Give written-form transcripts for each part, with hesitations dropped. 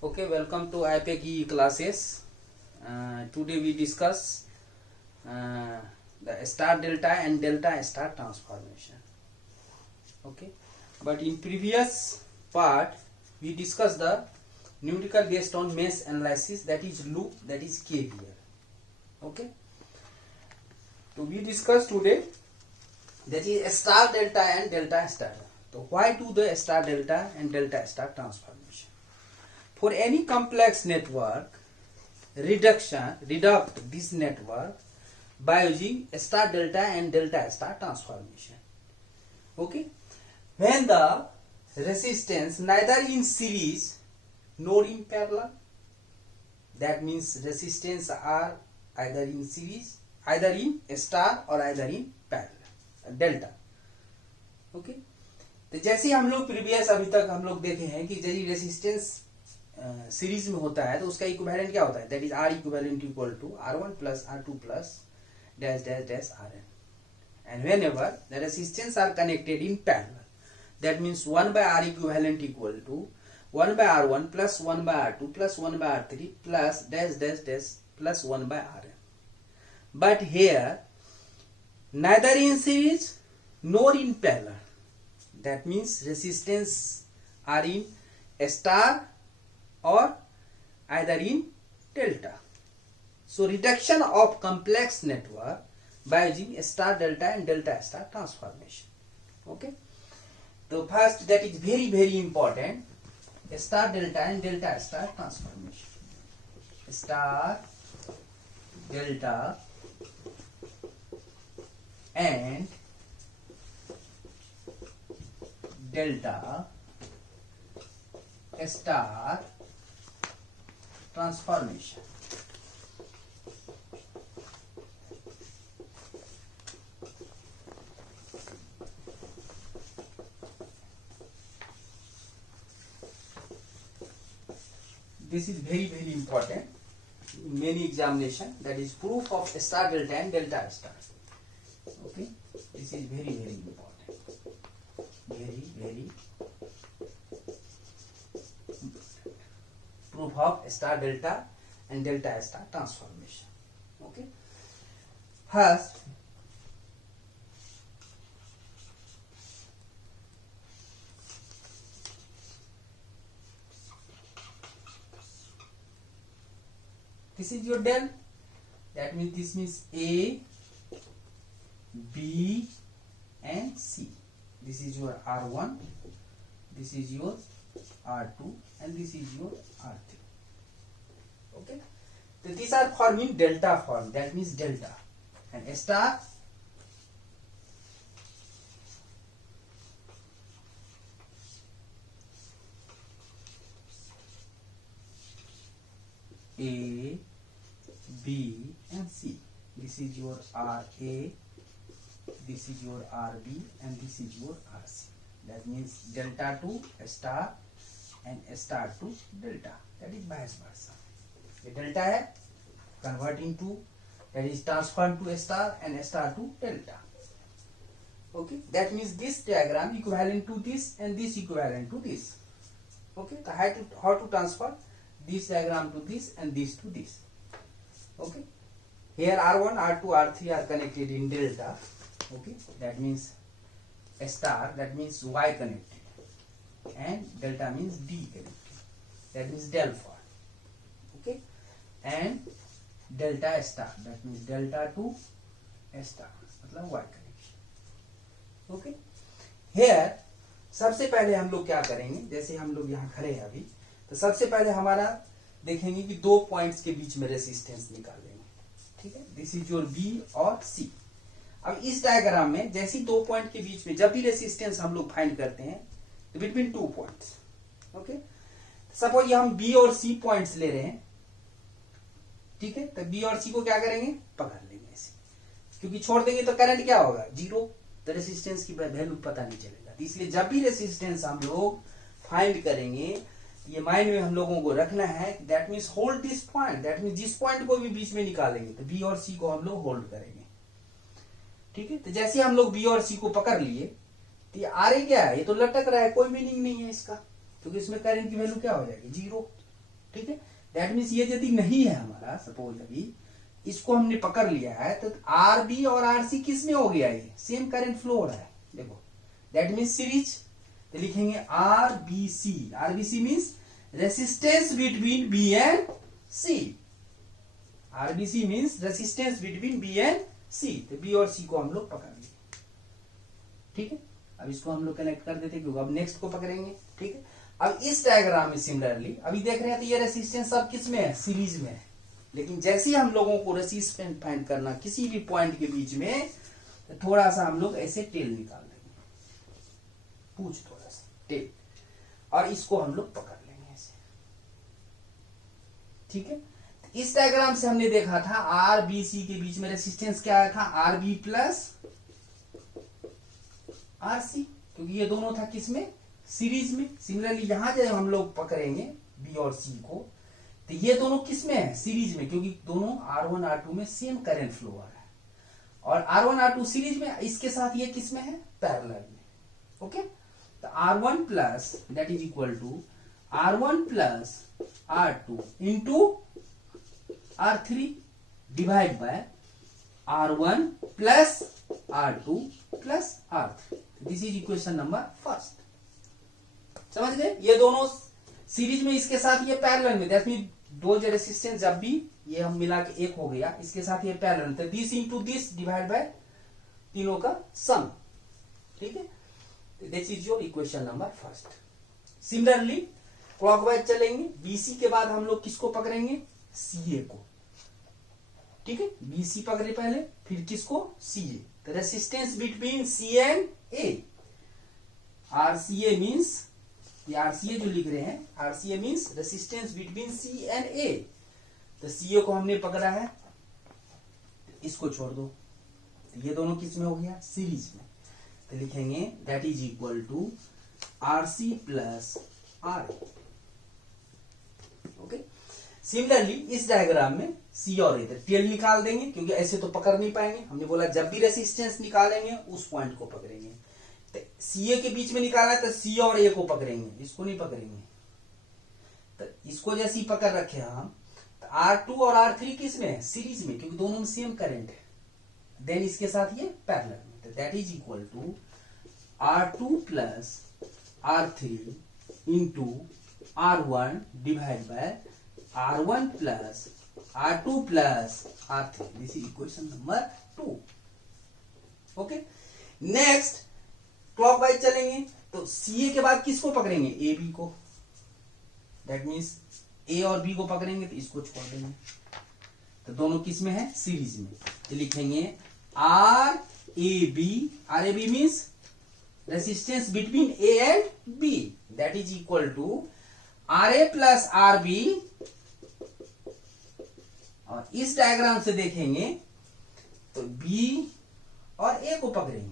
Okay, welcome to IPEC E classes. Today we discuss the star delta and delta star transformation. Okay, but in previous part we discussed the numerical based on mesh analysis, that is loop, that is KVL. Okay, so we discuss today that is star delta and delta star. So why do the star delta and delta star transformation? For any complex network, reduct this network by using star delta and delta star transformation. Okay, when the resistance neither in series nor in parallel, that means resistance are either in series, either in star or either in parallel, delta. Okay, तो जैसे हम लोग previous अभी तक हम लोग देखे हैं कि यदि रेसिस्टेंस सीरीज में होता है तो उसका इक्विवेलेंट क्या होता है, that is R equivalent equal to R1 plus R2 plus dash dash dash Rn. And whenever the resistance are connected in parallel, that means 1 by R equivalent equal to 1 by R1 plus 1 by R2 plus 1 by R3 plus dash dash dash plus 1 by Rn. But here neither in series nor in parallel, that means resistance are in star or either in delta. So reduction of complex network by using star delta and delta star transformation. Okay, so first, that is very important, star delta and delta star transformation. Star delta and delta star transformation. This is very important in many examination, that is proof of star delta and delta star. Okay, this is very important, very proof of star delta and delta star transformation. Okay, first this is your del, that means this means A, B and C. This is your R1, this is your R2 and this is your R3. Okay, so these are forming delta form, that means delta, and star A, B and C. This is your RA, this is your RB and this is your RC. That means delta to star and star to delta, that is vice versa. ये delta है converting to, that is transform to star and star to delta. Okay, that means this diagram equivalent to this and this equivalent to this. Okay, so how to transfer this diagram to this and this to this. Okay, here R1, R2, R3 are connected in delta. Okay, that means star, that means Y connected, and delta means D connected, that means del form. Okay, and delta star, that means delta to star, मतलब Y connection. Okay, here सबसे पहले हम लोग क्या करेंगे, जैसे हम लोग यहाँ खड़े हैं अभी, तो सबसे पहले हमारा देखेंगे कि दो पॉइंट्स के बीच में रेसिस्टेंस निकालेंगे. ठीक है, दिस इज योर बी और सी. अब इस डायग्राम में जैसे दो पॉइंट के बीच में जब भी रेसिस्टेंस हम लोग फाइंड करते हैं तो between two points. Okay, suppose ये हम बी और सी पॉइंट्स ले रहे हैं. ठीक है, तो बी और सी को क्या करेंगे, पकड़ लेंगे ऐसे, क्योंकि छोड़ देंगे तो करंट क्या होगा, जीरो, तो रेसिस्टेंस की वैल्यू पता नहीं चलेगा. इसलिए जब भी रेसिस्टेंस हम लोग फाइंड करेंगे, ये माइंड में हम लोगों को रखना है, that means hold this point, that means जिस पॉइंट को भी बीच में निकालेंगे तो बी और सी को हम लोग होल्ड करेंगे. ठीक है, तो जैसे हम लोग बी और सी को पकड़ लिए तो ये आर ए क्या है, ये तो लटक रहा है, कोई मीनिंग नहीं है इसका, क्योंकि इसमें करंट की वैल्यू क्या हो जाएगी, जीरो. ठीक है। दैट मीन्स ये यदि नहीं है हमारा, सपोज अभी इसको हमने पकड़ लिया है, तो आर बी और आर सी किस में हो गया, ये सेम करंट फ्लो हो रहा है, देखो दैट मीन्स सीरीज। तो लिखेंगे R B C means resistance between B and C. RBC means resistance between B and C. तो बी और सी को हम लोग पकड़ लिए, ठीक है। अब इसको हम लोग कनेक्ट कर देते क्योंकि अब नेक्स्ट को पकड़ेंगे, ठीक है। अब इस डायग्राम में सिमिलरली अभी देख रहे हैं तो ये रेसिस्टेंस सब किस में है, सीरीज में है। लेकिन जैसे ही हम लोगों को रेसिस्टेंस फाइंड करना किसी भी पॉइंट के बीच में, तो थोड़ा सा हम लोग ऐसे टेल निकाल देंगे, पूछ थोड़ा सा टेल, और इसको हम लोग पकड़ लेंगे ऐसे, ठीक है। इस डायग्राम से हमने देखा था आर बी सी के बीच में रेसिस्टेंस क्या आया था, R B plus R C, क्योंकि ये दोनों था किसमें, सीरीज में। सिमिलरली यहां जब हम लोग पकड़ेंगे बी और सी को, तो ये दोनों किसमें है, सीरीज में, क्योंकि दोनों R1 R2 में सेम करंट फ्लो आ रहा है। और R1 R2 सीरीज में, इसके साथ ये किसमें है, पैरेलल में, ओके। तो R1 plus that is equal to R1 plus R2 into R3 divide by R1 plus R2 plus R3। This is equation number first. समझ गए, ये दोनों सीरीज में, इसके साथ ये पैरेलल में, दैट मीन दो जो रेसिस्टेंस जब भी ये हम मिला के एक हो गया, इसके साथ ये पैरेलल, तो this into this divide by तीनों का सम, ठीक है। This is your equation number first. Similarly clockwise चलेंगे, बीसी के बाद हम लोग किसको पकड़ेंगे, सीए को, ठीक है। बीसी पकड़े पहले, फिर किसको, सीए। तो resistance between C and A, RCA means, ये आरसीए जो लिख रहे हैं, RCA means resistance between C and A. तो सीए को हमने पकड़ा है, इसको छोड़ दो, तो ये दोनों किस में हो गया, सीरीज में। तो लिखेंगे that is equal to RC plus R, okay. Similarly इस डायग्राम में सी और ए, टेल निकाल देंगे क्योंकि ऐसे तो पकड़ नहीं पाएंगे। हमने बोला जब भी रेसिस्टेंस निकालेंगे उस पॉइंट को पकड़ेंगे। तो सी ए के बीच में निकाला है तो सी और ए को पकड़ेंगे, इसको नहीं पकड़ेंगे। तो इसको जैसे ही पकड़ रखे हम, तो R2 और R3 किस में है, सीरीज में, क्योंकि दोनों में सेम करंट है। देन इसके साथ ये पैरेलल में, तो that is equal to R2 plus R3 into R1 divide by R1 plus R2 plus R3। This is equation number 2, okay. Next clockwise चलेंगे, तो सीए के बाद किसको पकड़ेंगे, ए बी को। दैट मीन्स ए और बी को पकड़ेंगे तो इसको छोड़ देंगे, तो दोनों किस में है, सीरीज में। तो लिखेंगे R A B means resistance between A and B, that is equal to R A plus R B. और इस डायग्राम से देखेंगे तो बी और ए को पकड़ेंगे,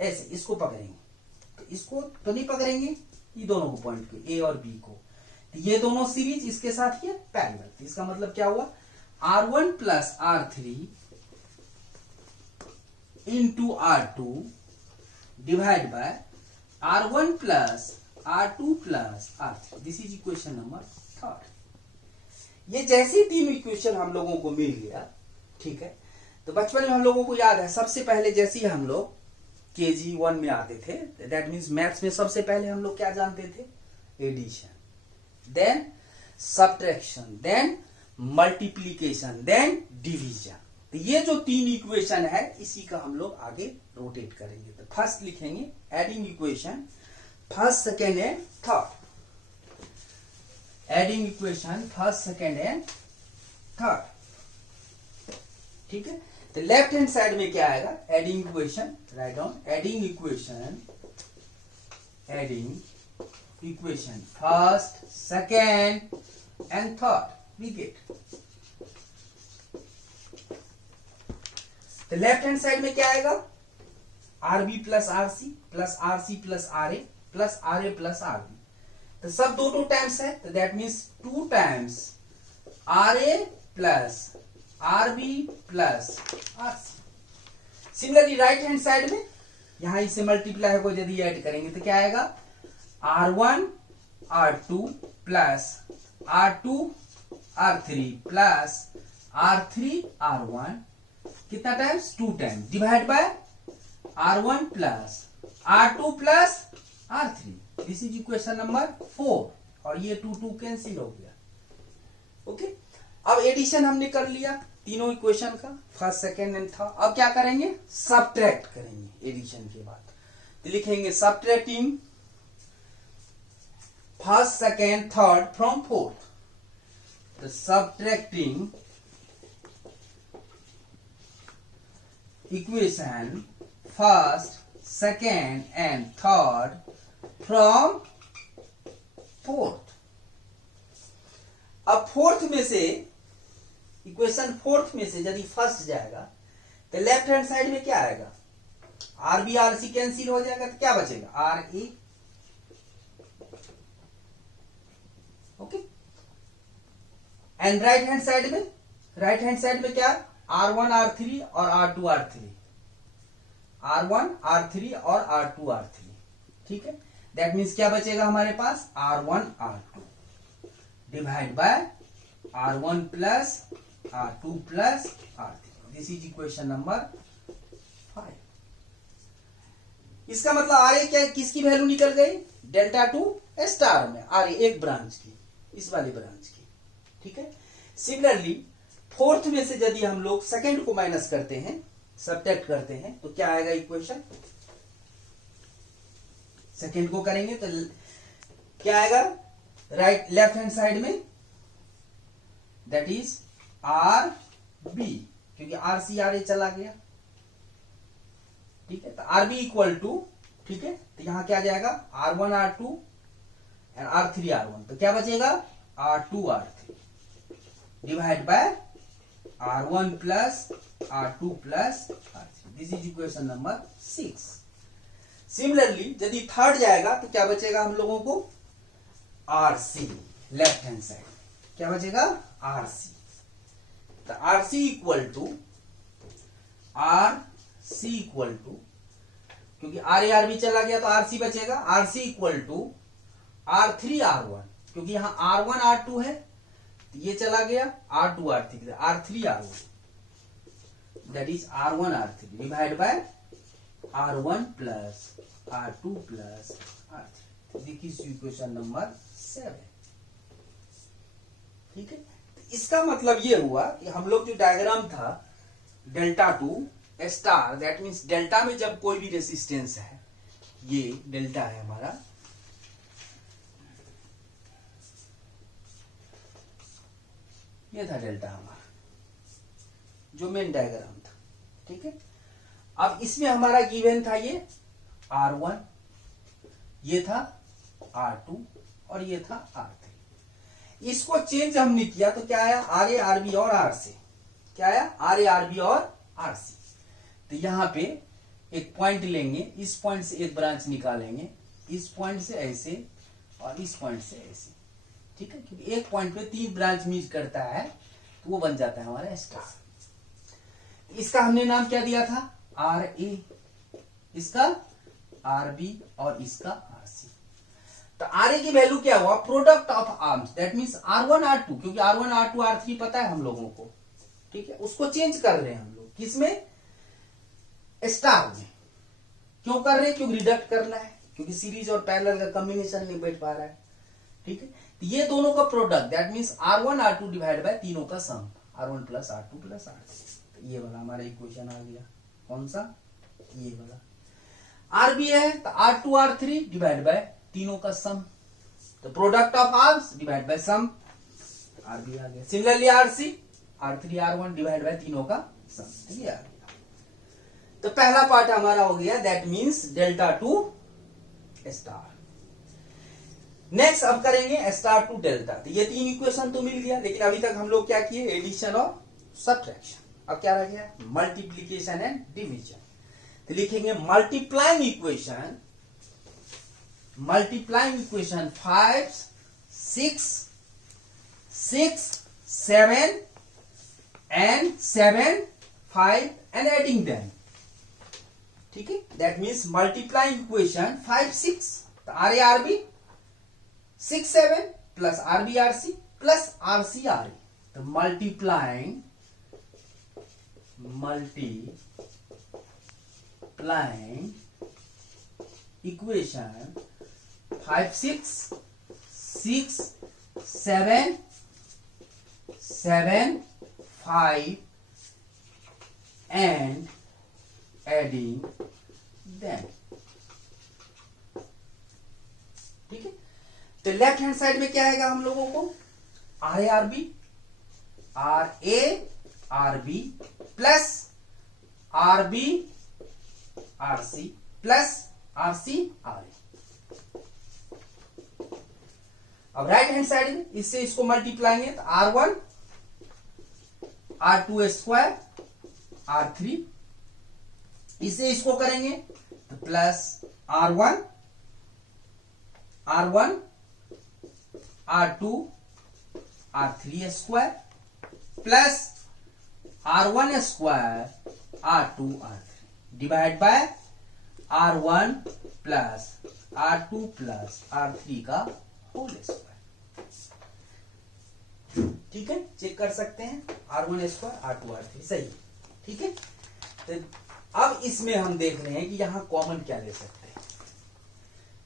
ऐसे इसको पकड़ेंगे, तो इसको तो नहीं पकड़ेंगे, ये दोनों को पॉइंट को, ए और बी को। तो ये दोनों सीरीज, इसके साथ ये पैरेलल। तो इसका मतलब क्या हुआ, R1 plus R3 into R2 divide by R1 plus R2 plus R3। This is equation number third. ये जैसे तीन इक्वेशन हम लोगों को मिल गया, ठीक है। तो बचपन में हम लोगों को याद है, सबसे पहले जैसे ही हम लोग KG 1 में आते थे, दैट मीन्स मैथ्स में सबसे पहले हम लोग क्या जानते थे, addition, then subtraction, then multiplication, then division. तो ये जो तीन इक्वेशन है, इसी का हम लोग आगे रोटेट करेंगे। तो फर्स्ट लिखेंगे adding equation, first second and third. Adding equation first second and third, ठीक है। तो लेफ्ट हैंड साइड में क्या आएगा, adding equation, right down adding equation first second and third, we get. तो लेफ्ट हैंड साइड में क्या आएगा, RB plus RC plus RC plus R A plus R A plus RB. तो सब दो टाइम्स है, तो that means 2 times R A plus RB plus RC. Similarly right hand side में यहां इसे मल्टीप्लाई को यदि ऐड करेंगे तो क्या आएगा, R1 R2 plus R2 R3 plus R3 R1 कितना times 2 times divide by R1 plus R2 plus R3। This is equation number 4 और ये 2 कैंसिल हो गया। ओके, अब एडिशन हमने कर लिया तीनों इक्वेशन का, फर्स्ट सेकेंड एंड थर्ड। अब क्या करेंगे, सबट्रैक्ट करेंगे एडिशन के बाद। तो लिखेंगे subtracting first second third from fourth. तो subtracting equation first second and third from fourth. अब फोर्थ में से इक्वेशन फोर्थ में से यदि फर्स्ट जाएगा तो लेफ्ट हैंड साइड में क्या आएगा, R B R C cancel हो जाएगा, तो क्या बचेगा R A. Okay, and right hand side में क्या, R1 R3 और R2 R3, R1 R3 और R2 R3। ठीक है, दैट मीन्स क्या बचेगा हमारे पास R1 R2 divide by R1 plus R2 plus R3। This is equation number 5। इसका मतलब आर ए क्या, किसकी वैल्यू निकल गई, डेल्टा टू स्टार में आर ए एक ब्रांच की, इस वाली ब्रांच की। ठीक है, सिमिलरली फोर्थ में से यदि हम लोग सेकेंड को माइनस करते हैं, सबट्रैक्ट करते हैं, तो क्या आएगा इक्वेशन, सेकेंड को करेंगे तो क्या आएगा, राइट लेफ्ट हैंड साइड में दैट इज आर बी, क्योंकि आर सी आर ए चला गया। ठीक है, तो आर बी इक्वल टू, ठीक है, तो यहां क्या जाएगा R1 R2 and R3 R1, तो क्या बचेगा R2 R3 divide by R1 plus R2 plus R3। This is equation number 6। Similarly यदि थर्ड जाएगा तो क्या बचेगा हम लोगों को RC, लेफ्ट हैंड साइड क्या बचेगा RC। तो RC इक्वल टू क्योंकि RA RB चला गया तो RC बचेगा, RC equal to R3 R1, क्योंकि यहां R1 R2 है तो ये चला गया R2 R3, R3 R1 that is R1 R3 divide by R1 plus R2 plus R3। This is equation number 7। ठीक है, तो इसका मतलब ये हुआ कि हम लोग जो डायग्राम था delta to star, that means delta में जब कोई भी रेसिस्टेंस है, ये डेल्टा है हमारा, ये था डेल्टा हमारा जो मेन डायग्राम था। ठीक है, अब इसमें हमारा गिवन था ये R1, ये था R2 और ये था R3। इसको चेंज हमने किया तो क्या आया RA RB और RC, क्या आया RA RB और RC। तो यहां पे एक पॉइंट लेंगे, इस पॉइंट से एक ब्रांच निकालेंगे, इस पॉइंट से ऐसे और इस पॉइंट से ऐसे। ठीक है, क्योंकि एक पॉइंट पे 3 ब्रांच मीट करता है तो वो बन जाता है हमारा स्टार। इसका हमने नाम क्या दिया था RA, इसका RB और इसका RC। तो RA की वैल्यू क्या हुआ, product of arms, that means R1 R2, क्योंकि R1 R2 R3 पता है हम लोगों को। ठीक है, उसको चेंज कर रहे हैं हम लोग, किसमें, स्टार में। क्यों कर रहे हैं, क्योंकि रिडक्ट करना है, क्योंकि सीरीज और पैरेलल का कॉम्बिनेशन नहीं बैठ पा रहा है। ठीक है, तो ये दोनों का product that means R1 R2 divide by तीनों का sum, R1 plus R2 plus R3। तो ये वाला हमारा इक्वेशन आ गया, कौन सा, ये वाला। RB है तो R2 R3 डिवाइड बाय तीनों का सम, तो product of arms divide by sum, RB आ गया। Similarly RC R3 R1 divide by तीनों का सम, ये आ गया। तो पहला पार्ट हमारा हो गया, that means delta to star. Next अब करेंगे स्टार टू डेल्टा। तो ये 3 इक्वेशन तो मिल गया, लेकिन अभी तक हम लोग क्या किए, एडिशन और सब्ट्रैक्शन। अब क्या रह गया, मल्टीप्लीकेशन एंड डिवीजन। तो लिखेंगे multiplying equation 5 6 7 and 7 5 and adding them। ठीक है, दैट मीन्स मल्टीप्लाइंग इक्वेशन 5 6, तो RA RB 6 7 plus RB RC plus R C R A, तो multiplying equation 5 6 6 7 7 5 and adding them. ठीक है, तो लेफ्ट हैंड साइड में क्या आएगा हम लोगों को, R A R B plus R B R C plus R C R A. अब राइट हैंड साइड में इससे इसको मल्टीप्लाई है, तो R1 R2 स्क्वायर R3, इसे इसको करेंगे तो plus R1 R2 R3 square plus R1 square R2 R3 divide by R1 plus R2 plus R3 का होल स्क्वायर। ठीक है, चेक कर सकते हैं, R1 स्क्वायर R2 R3 सही। ठीक है, तो अब इसमें हम देख रहे हैं कि यहां कॉमन क्या ले सकते हैं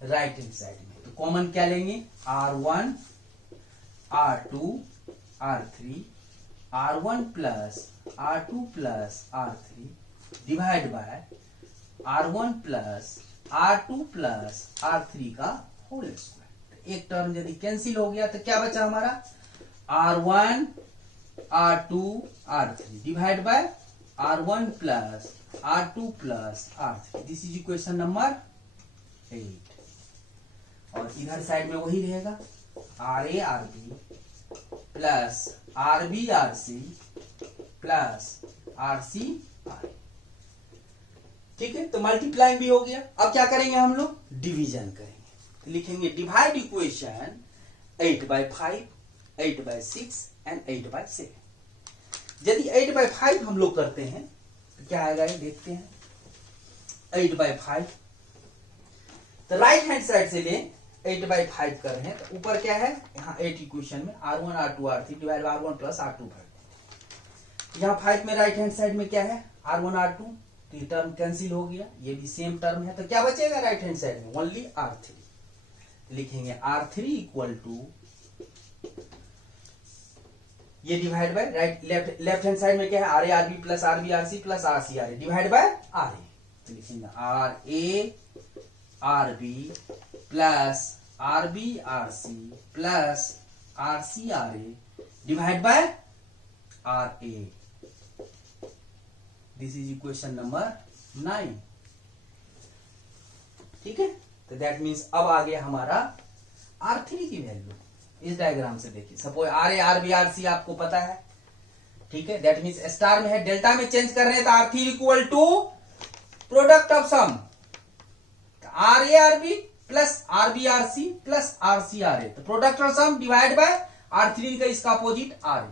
राइट हैंड साइड में। तो कॉमन क्या लेंगे, R1 R2 R3 R1 plus R2 plus R3 divide by R1 plus R2 plus R3 का होल स्क्वायर। एक टर्म यदि कैंसिल हो गया तो क्या बचा हमारा, R1 R2 R3 divide by R1 plus R2 plus R3। This is equation number 8। और इधर साइड में वही रहेगा, RA RB plus RB RC plus RC RA। ठीक है, तो मल्टीप्लाइंग भी हो गया। अब क्या करेंगे हम लोग, डिवीजन करेंगे। तो लिखेंगे डिवाइड इक्वेशन 8/5 8/6 एंड 8/7। यदि 8/5 हम लोग करते हैं तो क्या आएगा, ये देखते हैं। 8/5 तो राइट हैंड साइड से ले 8/5 कर रहे हैं, तो ऊपर क्या है, यहाँ 8 इक्वेशन में R1 R2 R3 divide by R1 plus R2 यहाँ 5 में राइट हैंड साइड में क्या है, R1 R2, तो ये टर्म कैंसिल हो गया, ये भी सेम टर्म है, तो क्या बचेगा राइट हैंड साइड में, ओनली R3। लिखेंगे R3 इक्वल टू, ये divide by right left hand side में क्या है, RA RB plus RB RC plus RC RA divide by RA। तो लिखेंगे RA RB plus RB RC plus RC RA divide by RA। This is equation number 9। ठीक है, तो that means अब आ गया हमारा R3 की वैल्यू। इस डायग्राम से देखिए, सपोज RA RB RC आपको पता है, ठीक है, दैट मीन्स स्टार में है, डेल्टा में चेंज कर रहे हैं, तो R3 equal to product of sum RA RB plus RB RC plus RC RA, तो product of sum divide by R3 का इसका अपोजिट RA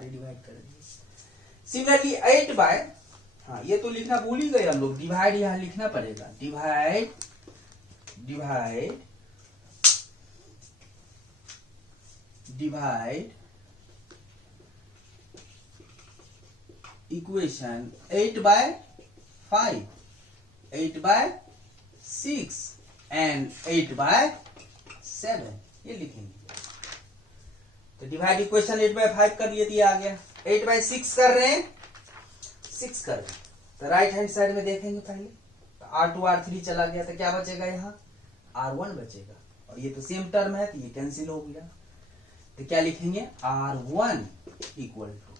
डिवाइड कर दिए। सिमिलरली 8 बाय, हाँ ये तो लिखना भूल ही गए हम लोग, डिवाइड यहां लिखना पड़ेगा, डिवाइड इक्वेशन 8/5 8/6 एंड 8/7 ये लिखेंगे। तो डिवाइड इक्वेशन 8/5 कर लिए, दिया आ गया। 8/6 कर रहे हैं, 6 कर रहे हैं, तो राइट हैंड साइड में देखेंगे पहले, तो R2 R3 चला गया, तो क्या बचेगा, यहाँ R1 बचेगा, और ये तो सेम टर्म है, तो ये कैंसिल हो गया। तो क्या लिखेंगे, R1 इक्वल टू,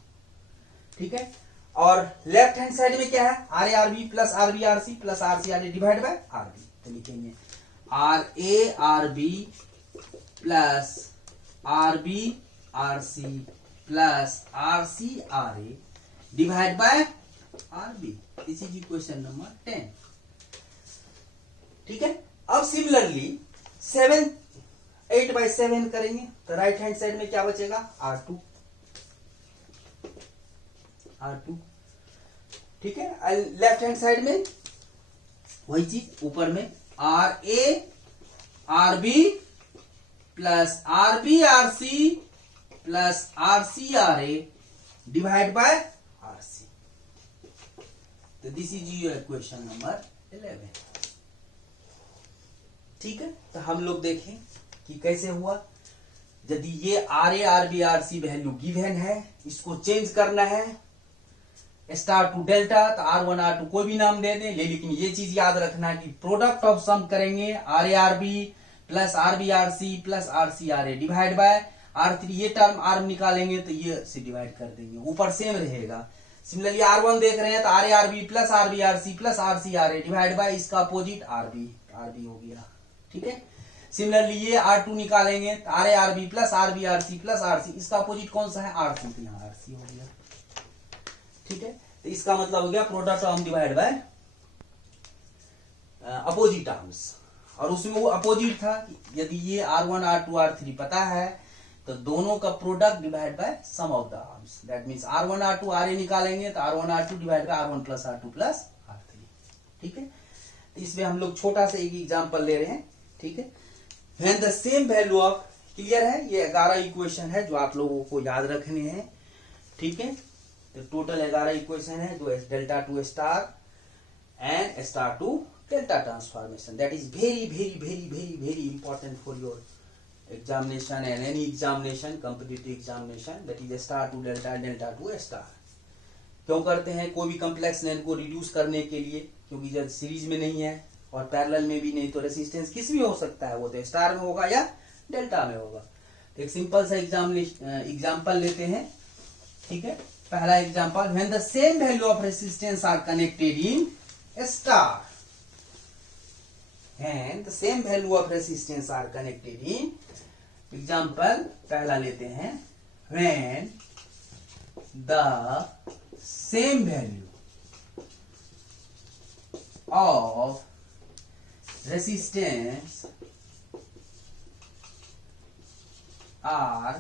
ठीक है, और लेफ्ट हैंड साइड में क्या है, RA RB plus RB RC plus RC RA divide by RB। तो लिखेंगे RA RB plus RB RC plus RC RA divide by RB। This is equation number 10। ठीक है, अब सिमिलरली 8/7 करेंगे, तो राइट हैंड साइड में क्या बचेगा, R2। ठीक है, लेफ्ट हैंड साइड में वही चीज, ऊपर में RA RB plus RB RC plus RC RA divide by RC। तो this is your equation number 11। ठीक है, तो हम लोग देखें कि कैसे हुआ। यदि ये RA RB RC value given है, इसको चेंज करना है स्टार टू डेल्टा, तो R1 R2 कोई भी नाम दे दें, लेकिन ये चीज याद रखना कि प्रोडक्ट ऑफ सम करेंगे RA RB plus RB RC plus RC RA divide by R3। ये टर्म R निकालेंगे तो ये से डिवाइड कर देंगे, ऊपर सेम रहेगा। सिमिलरली R1 देख रहे हैं तो RA RB plus RB RC plus RC RA divide by इसका अपोजिट RB हो गया। ठीक है, सिमिलरली ये R2 निकालेंगे तो RA RB plus RB RC plus RC, इसका अपोजिट कौन सा है RC, तो यहाँ RC हो गया। ठीक है, तो इसका मतलब हो गया product term divide by opposite terms. और उसमें वो अपोजिट था, यदि ये R1 R2 R3 पता है तो दोनों का product divide by sum of the arms. That means R1 R2 RA निकालेंगे तो R1 R2 divide by R1 plus R2 plus R3। ठीक है, तो इसमें हम लोग छोटा सा एक एग्जांपल ले रहे हैं। ठीक है, when the same value of, clear है, ये 11 इक्वेशन है जो आप लोगों को याद रखने हैं। ठीक है, तो टोटल 11 इक्वेशन है जो delta to star and star to delta transformation. That is very very very very very important for your examination and any examination, competitive examination. That is star to delta, delta to star. क्यों करते हैं? कोई भी complex line को reduce करने के लिए, क्योंकि जब सीरीज में नहीं है और पैरेलल में भी नहीं, तो रेसिस्टेंस किस भी हो सकता है, वो तो स्टार में होगा या डेल्टा में होगा। तो एक सिंपल सा एग्जाम्पल लेते हैं। ठीक है, पहला example, when the same value of resistance are connected in star, when the same value of resistance are connected in, example पहला लेते हैं, when the same value of resistance are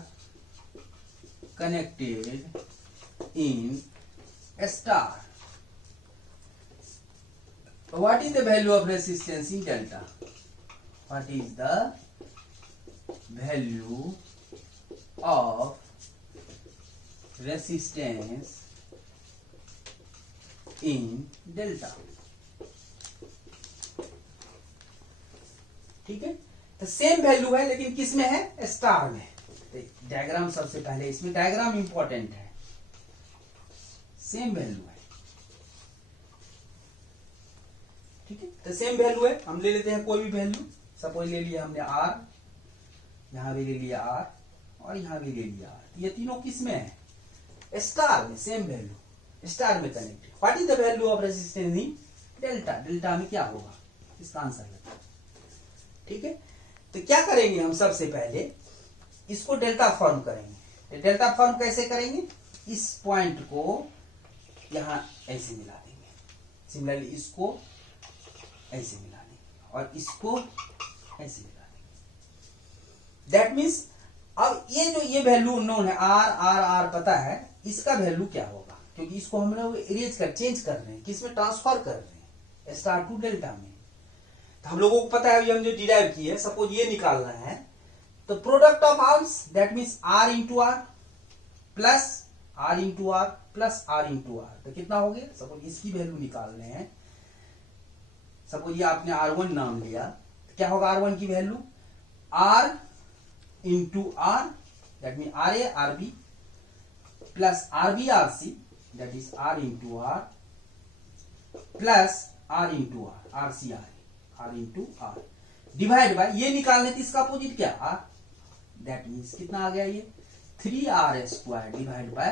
connected in a star. What is the value of resistance in delta? What is the value of resistance in delta? ठीक है, तो same value है लेकिन किस में है? स्टार में। तो डायग्राम सबसे पहले, इसमें डायग्राम इंपॉर्टेंट है। सेम वैल्यू है, ठीक है, तो सेम वैल्यू है। हम ले लेते हैं कोई भी वैल्यू, सपोज ले लिया हमने R, यहां भी ले लिया R और यहां भी ले लिया R। ये तीनों किस में है? स्टार में। सेम वैल्यू स्टार में connected. What is the value of resistance in delta? Delta में क्या होगा? इसका आंसर है। ठीक है, तो क्या करेंगे हम? सबसे पहले इसको डेल्टा फॉर्म करेंगे। डेल्टा फॉर्म कैसे करेंगे? इस पॉइंट को यहां ऐसे मिला देंगे, सिमिलरली इसको ऐसे मिला देंगे और इसको ऐसे मिला देंगे। दैट मीन्स अब ये वैल्यू नोन है, R पता है, इसका वैल्यू क्या होगा? क्योंकि इसको हम लोग इरेज कर, चेंज कर रहे हैं, किसमें? ट्रांसफर कर रहे हैं, स्टार टू डेल्टा में। तो हम लोगों को पता है, हम जो डिराइव किए, सपोज ये निकालना है, तो product of arms, that means R into R plus R into R plus R into R, तो कितना हो गया? सपोज इसकी वैल्यू निकालने हैं, सपोज ये आपने R1 नाम लिया, तो क्या होगा R1 की value? R into R, that mean RA RB plus RB RC, that is R into R plus R into R, RC R into R divide by, ये निकालने थी इसका अपोजिट क्या? R। दैट मीन्स कितना आ गया? ये 3R square divide by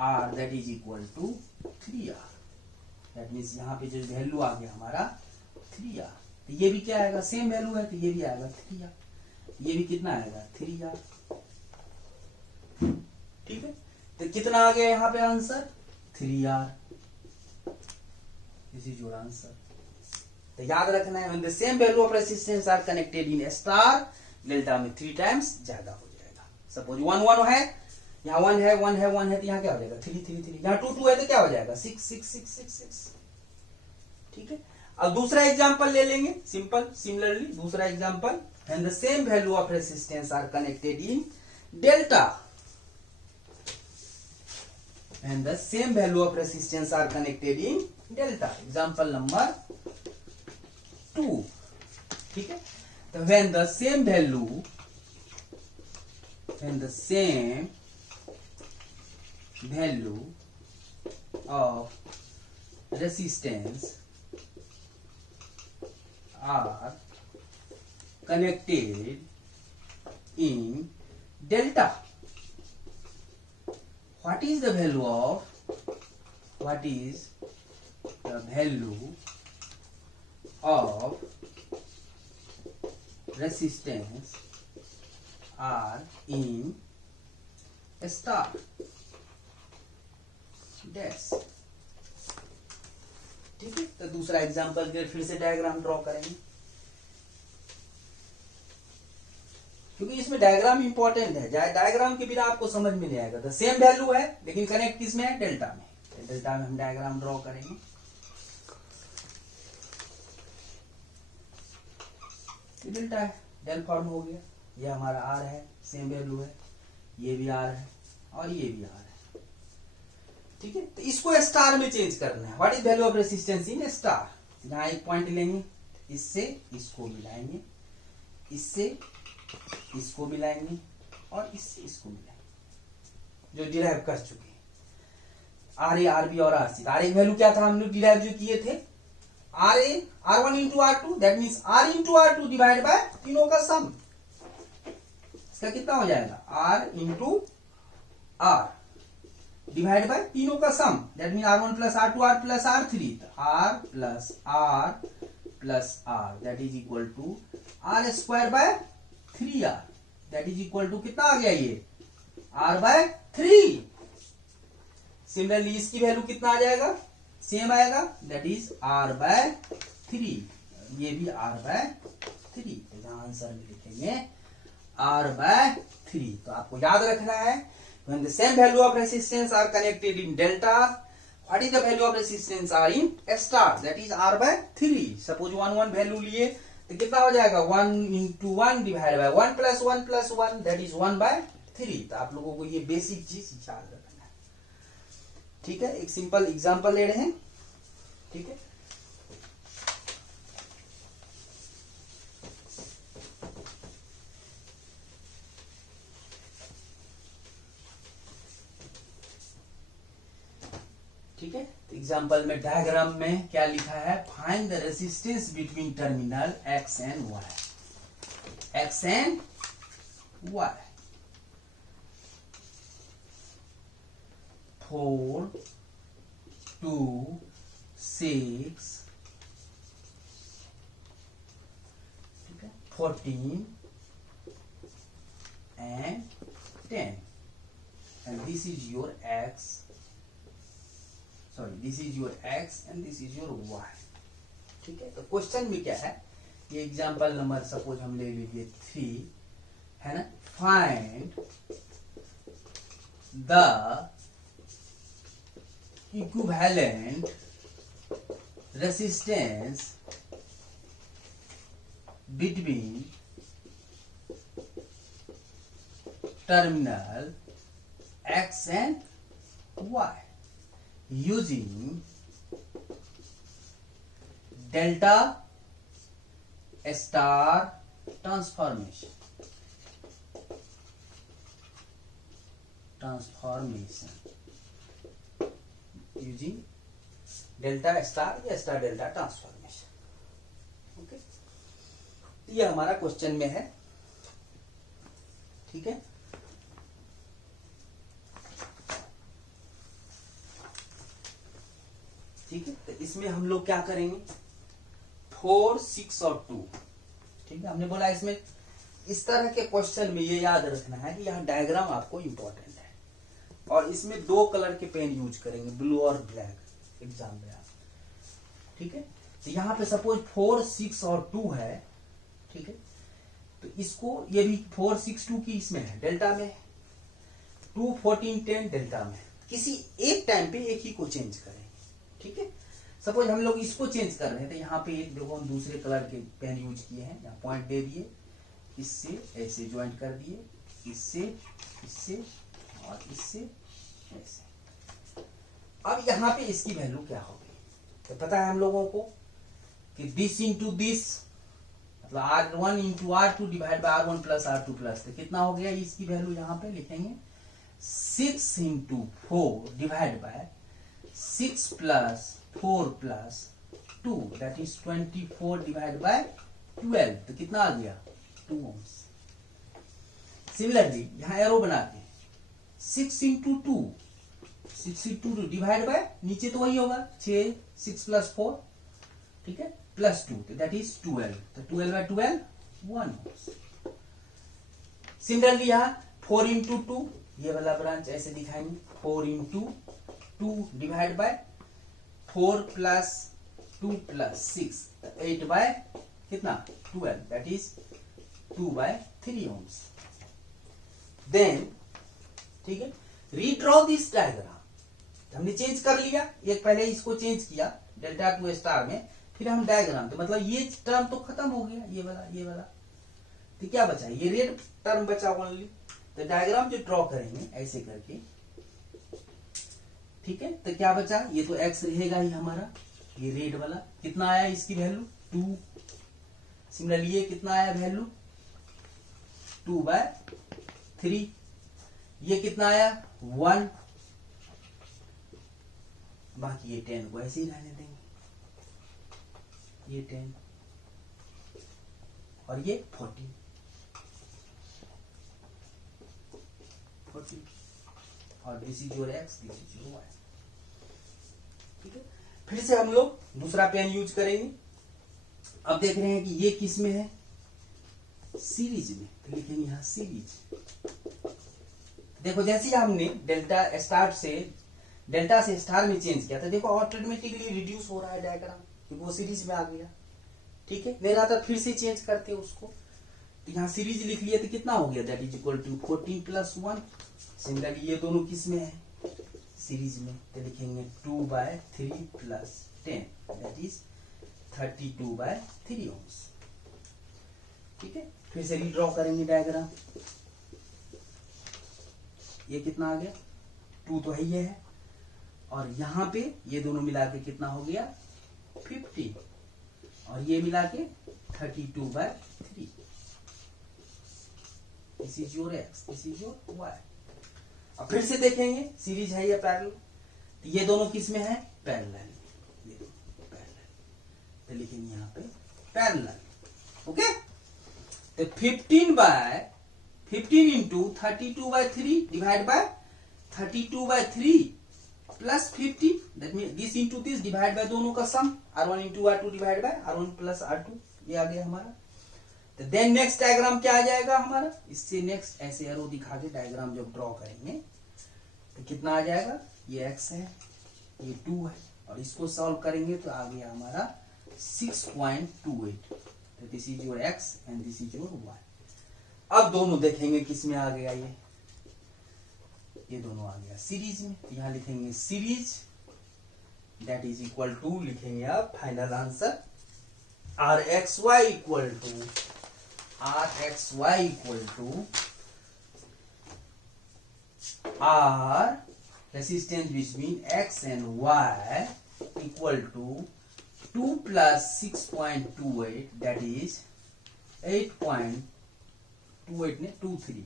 R, that is equal to 3R। That means यहाँ पे जो वैल्यू आ गया हमारा 3R। तो ये भी क्या आएगा? सेम वैल्यू है तो ये भी आएगा 3R। ये भी कितना आएगा? 3R। ठीक है, तो कितना आ गया यहाँ पे answer? 3R। This is your answer. तो याद रखना है, when the same value of resistance R connected in star, delta में 3 टाइम्स ज्यादा हो जाएगा। सपोज 1 1 है, यहाँ 1 है, 1 है, 1 है, तो यहाँ क्या हो जाएगा? 3 3 3। यहाँ 2 2 है तो क्या हो जाएगा? 6 6 6 6 6। ठीक है, अब दूसरा एग्जांपल ले लेंगे, सिंपल। सिमिलरली दूसरा example, when the same value of resistance R connected in delta, when the same value of resistance are connected in delta. Example number 2. ठीक है, तो when the same value of resistance are connected in delta, what is the value of resistance are in star dash. ठीक है, तो दूसरा example के फिर से डायग्राम ड्रॉ करेंगे, क्योंकि इसमें डायग्राम इंपॉर्टेंट है। डायग्राम के बिना आपको समझ में नहीं आएगा। तो सेम वैल्यू है लेकिन कनेक्ट किसमें है? डेल्टा में। डेल्टा में हम डायग्राम ड्रॉ करेंगे। डेल्टा है, डेल फॉर्म हो गया। ये हमारा आर है, सेम वैल्यू है, ये भी आर है और ये भी आर है। ठीक है, तो इसको स्टार में चेंज करना है। What is value of resistance in star? यहाँ एक पॉइंट लेंगे, इससे इसको मिलाएंगे, इससे इसको मिलाएंगे और इससे इसको मिलाएंगे, जो डिराइव कर चुके हैं। आर ए, आर बी और R C. R A value क्या था हम लोग डिराइव जो किए थे? R A R one into R two, that means R into R two divide by तीनों का सम। इसका कितना हो जाएगा? R into R divide by तीनों का sum, that mean R one plus R two R plus R three. R plus R that is equal to are square by 3r, that is equal to कितना आ गया? ये r by 3। Similarly इसकी value कितना आ जाएगा? Same आएगा, that is r by 3। ये भी r बाय 3। तो जहां आंसर में लिखेंगे r बाय 3। तो आपको याद रखना है, when the same value of resistance are connected in delta, what is the value of resistance are in star? That is r by 3. Suppose 1 value लिए तो कितना हो जाएगा? 1 into 1 divide by 1 plus 1 that is 1 by 3। तो आप लोगों को ये बेसिक चीज याद रखना है। ठीक है, एक सिंपल एग्जांपल ले रहे हैं। ठीक है, ठीक है, तो एग्जांपल में डायग्राम में क्या लिखा है? Find the resistance between terminal x and y। x and y 4 2 6 ठीक है 14 and 10 and this is your x, sorry this is your x and this is your y। ठीक है, तो क्वेश्चन में क्या है? ये एग्जांपल नंबर सपोज हम ले लीजिए 3 है ना। Find the equivalent resistance between terminal x and y using delta star transformation using delta star या स्टार डेल्टा ट्रांसफॉर्मेशन। ओके, ये हमारा क्वेश्चन में है। ठीक है, ठीक है, तो इसमें हम लोग क्या करेंगे? 4 6 और 2। ठीक है, हमने बोला इसमें इस तरह के क्वेश्चन में ये याद रखना है कि यहाँ डायग्राम आपको इंपॉर्टेंट है और इसमें 2 कलर के पेन यूज करेंगे, ब्लू और ब्लैक एग्जाम में आप। ठीक है, तो यहाँ पे सपोज 4 6 और 2 है। ठीक है, तो इसको ये भी 4 6 2 की इसमें है, डेल्टा में 2 14 10 डेल्टा में। किसी एक टाइम पे एक ही को चेंज करेंगे। ठीक है, सपोज हम लोग इसको चेंज कर रहे हैं तो यहाँ पे एक देखो हम दूसरे कलर के पेन यूज किए हैं। यहाँ पॉइंट दे दिए, इससे ऐसे ज्वाइंट कर दिए, इससे इससे और इससे ऐसे। अब यहाँ पे इसकी वैल्यू क्या होगी, तो पता है हम लोगों को कि दिस इंटू दिस मतलब R1 into R2 divide by R1 plus R2 plus, तो कितना हो गया इसकी वैल्यू यहाँ पे लिखेंगे 6 into 4 divide by 6 plus 4 plus 2 that is 24 divide bye 12, तो कितना आ गया 2 ohms। सिमिलरली यहाँ एरो बनाते हैं 6 इंटू 2 6 इंटू 2 डिवाइड बाय नीचे तो वही होगा 6 6 प्लस 4 ठीक है प्लस 2, तो दैट इज 12, तो 12 बाय 12 1 ohms। सिमिलरली यहाँ 4 इंटू 2 ये वाला ब्रांच ऐसे दिखाएंगे 4 into 2 divide by 4 plus 2 plus 6 8 by कितना 12 that is 2 by 3 ohms। Then ठीक है रीड्रॉ दिस डायग्राम, हमने चेंज कर लिया, एक पहले इसको चेंज किया डेल्टा टू स्टार में, फिर हम डायग्राम, तो मतलब ये टर्म तो खत्म हो गया ये वाला, तो क्या बचा ये रेड टर्म बचा ओनली, तो डायग्राम जो ड्रॉ करेंगे ऐसे करके ठीक है, तो क्या बचा ये तो एक्स रहेगा ही हमारा, ये रेड वाला कितना आया इसकी वैल्यू 2, सिमिलरली ये कितना आया वैल्यू 2 बाय 3, ये कितना आया 1, बाकी ये 10 को ऐसे ही रहने देंगे, ये 10 और ये 40 और this is your X this is your Y. ठीक है फिर से हम लोग दूसरा पेन यूज करेंगे। अब देख रहे हैं कि ये किस में है सीरीज में, तो लिखेंगे यहाँ सीरीज। देखो जैसे ही हमने डेल्टा से स्टार में चेंज किया था, देखो ऑटोमेटिकली रिड्यूस हो रहा है डायग्राम क्योंकि वो सीरीज में आ गया। ठीक है नहीं रहा था फिर से चेंज करते उसको, तो यहाँ सीरीज लिख लिया तो कितना हो गया that is equal to 14 plus 1। Similarly ये दोनों किस में है सीरीज में, तो लिखेंगे 2 by 3 plus 10 that is 32 by 3 ohms। ठीक है फिर से रीड्रॉ करेंगे डायग्राम, ये कितना आ गया 2 तो है ये है, और यहाँ पे ये दोनों मिला के कितना हो गया 50 और ये मिला के 32 by 3। This is your X this is your Y. अब फिर से देखेंगे सीरीज है या पैरेलल, तो ये दोनों किस में है पैरेलल, ये पैरेलल, तो लिखेंगे यहाँ पे पैरेलल। ओके तो 15 into 32 by 3 divide by 32 by 3 plus 50 that mean this into this divide by दोनों का sum R1 into R2 divide by R1 plus R2, ये आ गया हमारा। तो देन नेक्स्ट डायग्राम क्या आ जाएगा हमारा, इससे नेक्स्ट ऐसे एरो दिखा के डायग्राम जब ड्रॉ करेंगे तो कितना आ जाएगा, ये x है ये 2 है और इसको सॉल्व करेंगे तो आ गया हमारा 6.28। तो this is your x and this is your y। अब दोनों देखेंगे किस में आ गया, ये दोनों आ गया सीरीज में, तो यहां लिखेंगे series that is equal to लिखेंगे आप final answer RXY equal to R resistance between x and y equal to 2 plus 6.28 that is 8.28 ने 23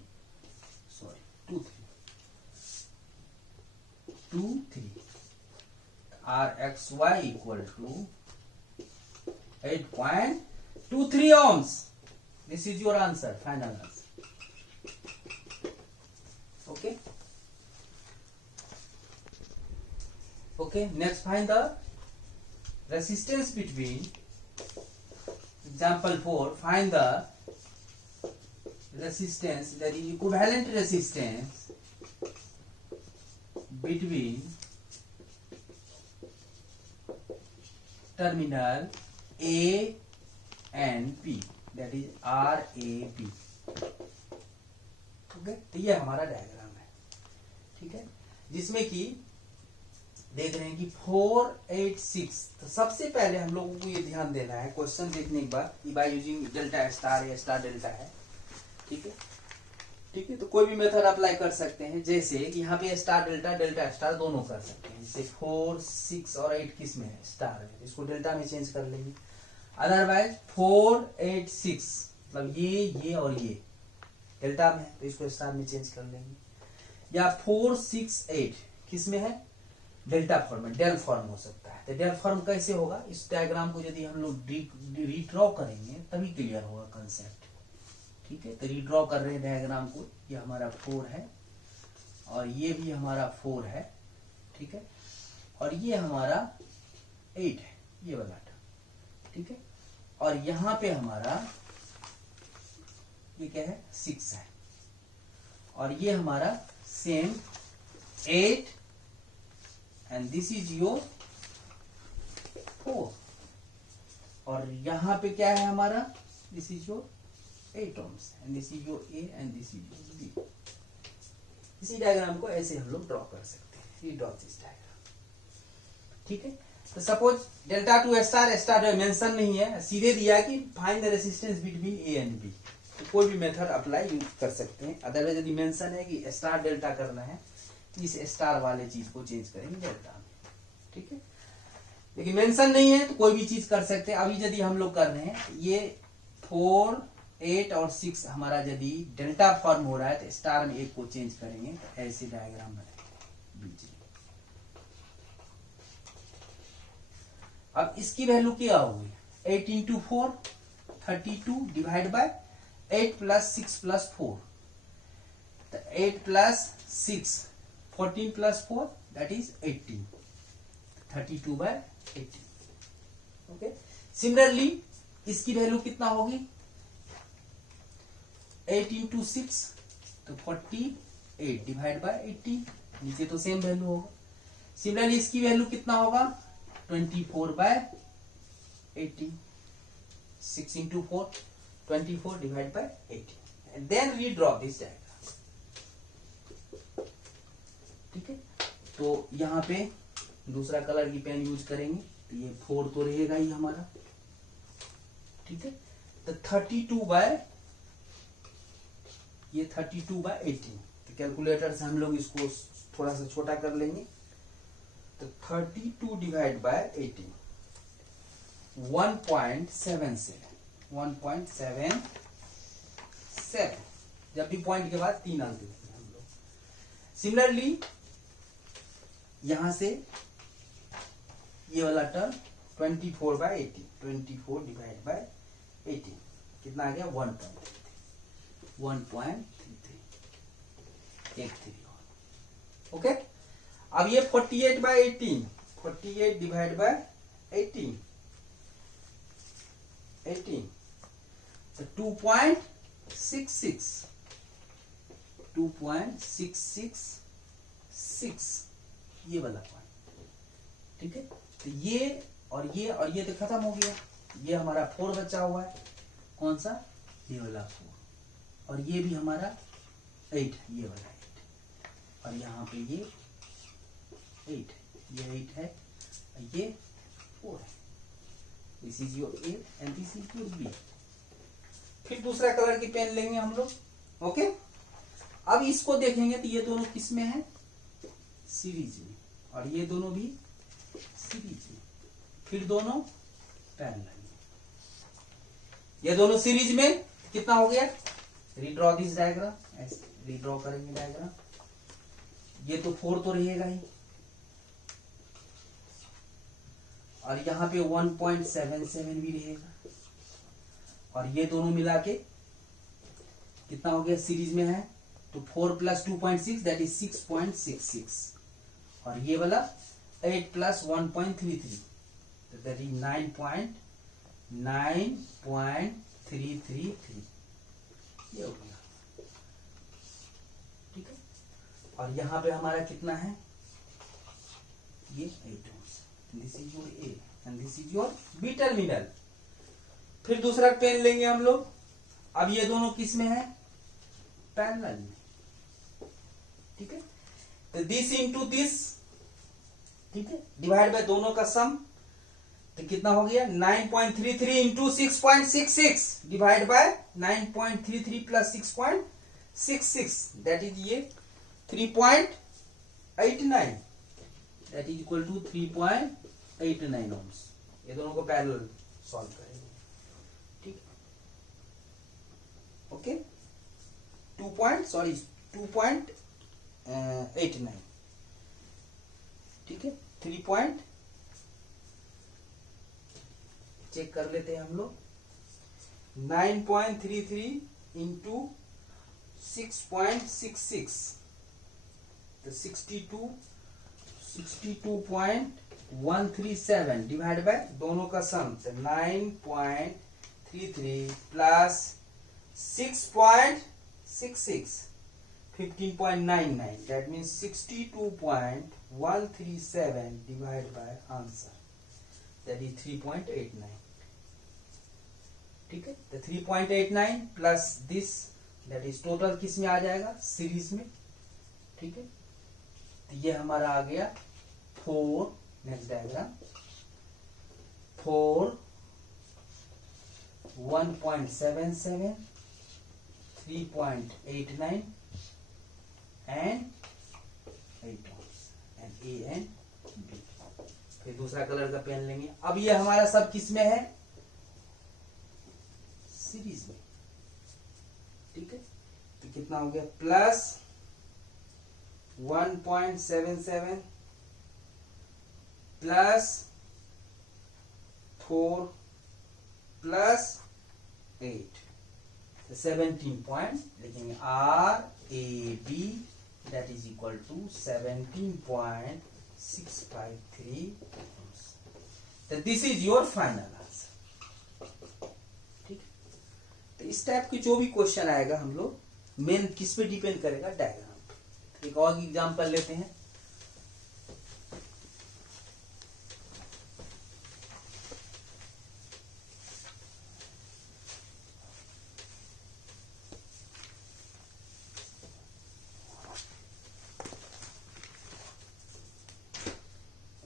RXY equal to 8.23 ohms। This is your answer, final answer. Okay. Okay. Next, find the resistance between. Example 4. Find the resistance, that is equivalent resistance between terminal A and P, that is RAP। Okay तो ये हमारा diagram है। ठीक है जिसमें कि देख रहे हैं कि 486, तो सबसे पहले हम लोगों को ये ध्यान देना है क्वेश्चन देखने के बाद बाय यूजिंग डेल्टा स्टार या स्टार डेल्टा है। ठीक है ठीक है, तो कोई भी मेथड अप्लाई कर सकते हैं, जैसे कि यहाँ पे स्टार डेल्टा डेल्टा स्टार दोनों कर सकते हैं। जैसे 4 6 और 8 किस में है, स्टार है, इसको डेल्टा में चेंज कर लेंगे। अदरवाइज 4 8 6 मतलब ये और ये डेल्टा में है, तो इसको स्टार में चेंज कर लेंगे। या 4 6 8 किस में है, डेल्टा फॉर्म में, डेल फॉर्म हो सकता है। तो डेल फॉर्म कैसे होगा, इस डायग्राम को यदि हम लोग रीड्रॉ करेंगे तभी क्लियर होगा कंसेप्ट। ठीक है, तो रीड्रॉ कर रहे हैं डायग्राम को। ये हमारा 4 है और ये भी हमारा 4 है, ठीक है, और ये हमारा 8 है, ये वाला टर्म, ठीक है, और यहां पे हमारा ये क्या है, 6 है, और ये हमारा same 8 and this is your 4, और यहां पे क्या है हमारा, this is your 8 ohms and this is your A and this is your B। इसी डायग्राम को ऐसे हम लोग ड्रॉ कर सकते हैं। ये ड्रॉ दिस डायग्राम, ठीक है। तो suppose delta to star star mention नहीं है, सीधे दिया कि find the resistance between A and B, तो कोई भी मेथड अप्लाई यूज कर सकते हैं। अदरवाइज यदि मेंशन है कि स्टार डेल्टा करना है, इस स्टार वाले चीज को चेंज करेंगे डेल्टा में, ठीक है। लेकिन मेंशन नहीं है तो कोई भी चीज कर सकते हैं। अभी यदि हम लोग कर रहे हैं, ये 4 8 और 6 हमारा यदि डेल्टा फॉर्म हो रहा है तो स्टार में एक को चेंज करेंगे, तो ऐसे डायग्राम बनेगा बीच में। अब इसकी वैल्यू क्या होगी, 8 into 4 32 divide by 8 plus 6 plus 4, तो 8 plus 6 14 plus 4 that is 18, 32 by 18। Okay, similarly इसकी वैल्यू कितना होगी, 8 इंटू 6 तो 48 डिवाइड बाय 18, नीचे तो सेम वैल्यू होगा। सिमिलरली इसकी वैल्यू कितना होगा, 24 by 18, 6 into 4 24 divide by 18 and then we draw this diagram, ठीक है। तो यहाँ पे दूसरा कलर की पेन यूज करेंगे, तो ये 4 तो रहेगा ही हमारा, ठीक है। तो 32 बाय ये 32 बाय 18, तो कैलकुलेटर से हम लोग इसको थोड़ा सा छोटा कर लेंगे, तो 32 डिवाइड बाय 18 1.77, 1.77, जब भी पॉइंट के बाद 3 अंक देते हैं हम लोग। सिमिलरली यहां से ये वाला टर्म 24 बाय 18, 24 डिवाइड बाय 18 कितना आ गया, 1.33 ओके। अब ये 48 बाय 18, 48 डिवाइड बाय 18 तो 2.66, 2.666 ये वाला पॉइंट, ठीक है। तो ये और ये तो खत्म हो गया, ये हमारा 4 बचा हुआ है, कौन सा, ये वाला 4, और ये भी हमारा 8 है, ये वाला 8, और यहाँ पे ये 8 है, ये 4 है। This is your A and this is your B। फिर दूसरा कलर की पेन लेंगे हम लोग, ओके। अब इसको देखेंगे तो ये दोनों किस में है, सीरीज में, और ये दोनों भी सीरीज में, फिर दोनों पैरेलल में, ये दोनों सीरीज में कितना हो गया, रीड्रॉ दिस डायग्राम, ऐसे रीड्रॉ करेंगे डायग्राम। ये तो 4 तो रहेगा ही, और यहाँ पे 1.77 भी रहेगा, और ये दोनों मिला के कितना हो गया, सीरीज में है, तो 4 प्लस 2.6 दैट इज 6.66, और ये वाला 8 प्लस 1.33 दैट इज 9.333, ये हो गया, ठीक है। और यहाँ पे हमारा कितना है, ये 8 ohms, this is your A and this is your B terminal. फिर दूसरा पेन लेंगे हम लोग, अब ये दोनों किस में है, पैरेलल में, ठीक है। तो दिस इंटू दिस, ठीक है, डिवाइड बाय दोनों का सम, तो कितना हो गया, 9.33 into 6.66 divide by 9.33 plus 6.66, 66 that is ये 3.89 that is equal to 3.89 ohms। ये दोनों को पैरेलल सॉल्व करेंगे, ठीक, ओके। 2.89, ठीक है। 3 चेक कर लेते हैं हम लोग, 9.33 इंटू 6.66 तो 62.137 डिवाइड बाय दोनों का सम से 9.33 plus 6.66 15.99 that means 62.137 divide by answer that is 3.89, ठीक है। तो 3.89 plus this that is total किस में आ जाएगा, सीरीज में, ठीक है। तो ये हमारा आ गया 4, next diagram 4 1.77 3.89 and 8 ohms and A and B। फिर दूसरा कलर का पेन लेंगे। अब ये हमारा सब किस में है, सीरीज में, ठीक है। तो कितना हो गया, प्लस 1.77 प्लस 4 प्लस 8 तो 17 पॉइंट लिखेंगे, RAB that is equal to 17.653। तो this is your final answer, ठीक। तो इस टाइप के जो भी क्वेश्चन आएगा हम लोग मेन किस पे डिपेंड करेगा, डायग्राम पे। एक और एग्जांपल लेते हैं,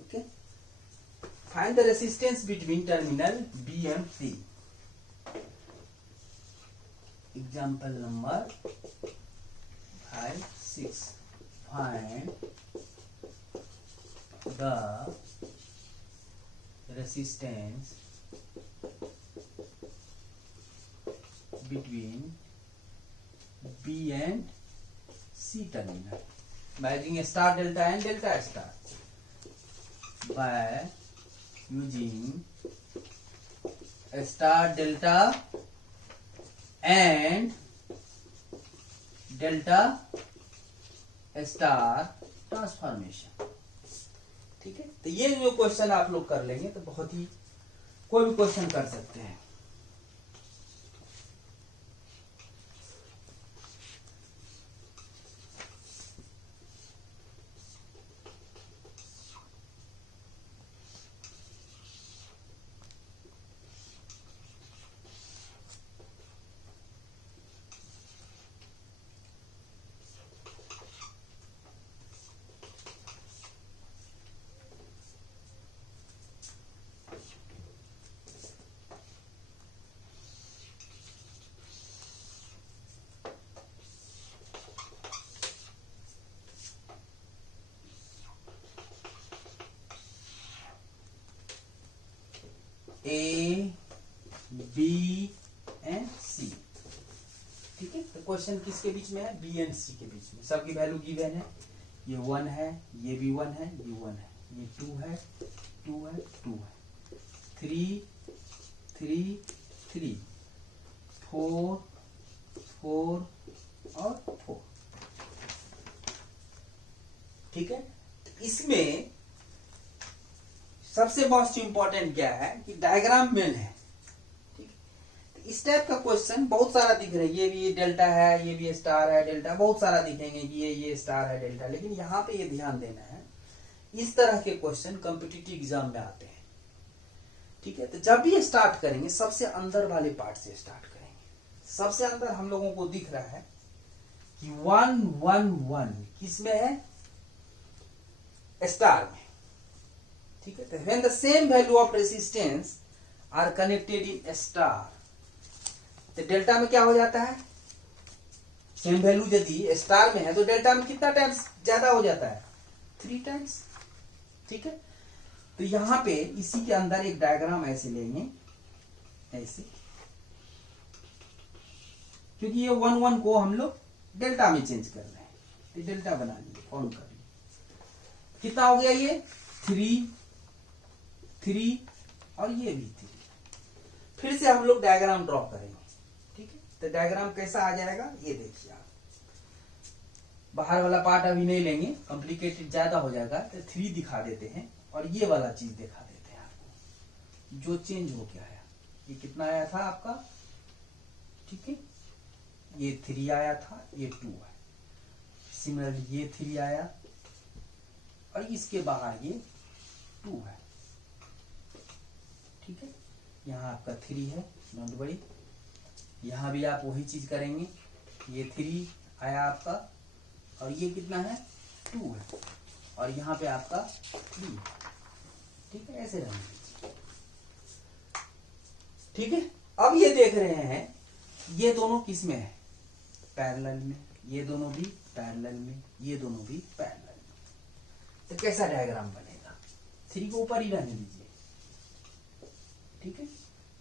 okay. Find the resistance between terminal B and C। Example number 5, 6 find the resistance between B and C terminal by using star delta and delta star, by using star delta and delta star transformation, ठीक है। तो ये जो question आप लोग कर लेंगे तो बहुत ही कोई भी क्वेश्चन कर सकते हैं। A, B and C, ठीक है। तो क्वेश्चन किसके बीच में है, B and C के बीच में। सबकी वैल्यू गिवन है, ये 1 है, ये भी 1 है, ये 1 है, ये 2 है, 2 है, 2 है, 3 3 3 4 4 और 4, ठीक है। इसमें सबसे मोस्ट इंपॉर्टेंट क्या है कि डायग्राम मेन है, ठीक। इस टाइप का क्वेश्चन बहुत सारा दिख रहा है, ये भी डेल्टा है, ये भी स्टार है, डेल्टा, बहुत सारा दिखेंगे कि ये स्टार है, डेल्टा। लेकिन यहाँ पे ये ध्यान देना है, इस तरह के क्वेश्चन कॉम्पिटिटिव एग्जाम में आते हैं, ठीक है। तो जब भी स्टार्ट करेंगे सबसे अंदर वाले पार्ट से स्टार्ट करेंगे। सबसे अंदर हम लोगों को दिख रहा है कि 1 1 1 किस में है, स्टार में, ठीक है। तो when the same value of resistance are connected in star, तो डेल्टा में क्या हो जाता है, सेम वैल्यू यदि स्टार में है तो डेल्टा में कितना टाइम्स ज्यादा हो जाता है, 3 टाइम्स। ठीक है, तो यहां पे इसी के अंदर एक डायग्राम ऐसे लेंगे, ऐसे, क्योंकि ये 1 1 को हम लोग डेल्टा में चेंज कर रहे हैं, तो डेल्टा बना लिए, काउंट कर लिए। कितना हो गया ये 3 3 और ये भी 3। फिर से हम लोग डायग्राम ड्रॉ करेंगे। ठीक है, तो डायग्राम कैसा आ जाएगा ये देखिए आप। बाहर वाला पार्ट अभी नहीं लेंगे, कॉम्प्लिकेटेड ज्यादा हो जाएगा, तो 3 दिखा देते हैं और ये वाला चीज दिखा देते हैं आपको जो चेंज हो गया है। ये कितना आया था आपका, ठीक है, ये 3 आया था, ये 2 है। सिमिलरली ये 3 आया और इसके बाहर ये 2 है। ठीक है, यहाँ आपका 3 है, डोंट वरी। यहाँ भी आप वही चीज करेंगे, ये 3 आया आपका और ये कितना है 2 है और यहाँ पे आपका 3 है। ठीक है, ऐसे रहने दीजिए। ठीक है, अब ये देख रहे हैं ये दोनों किस में है, पैरेलल में, ये दोनों भी पैरेलल में, ये दोनों भी पैरेलल में। तो कैसा डायग्राम बनेगा, 3 को ऊपर ही रहने दीजिए। ठीक है,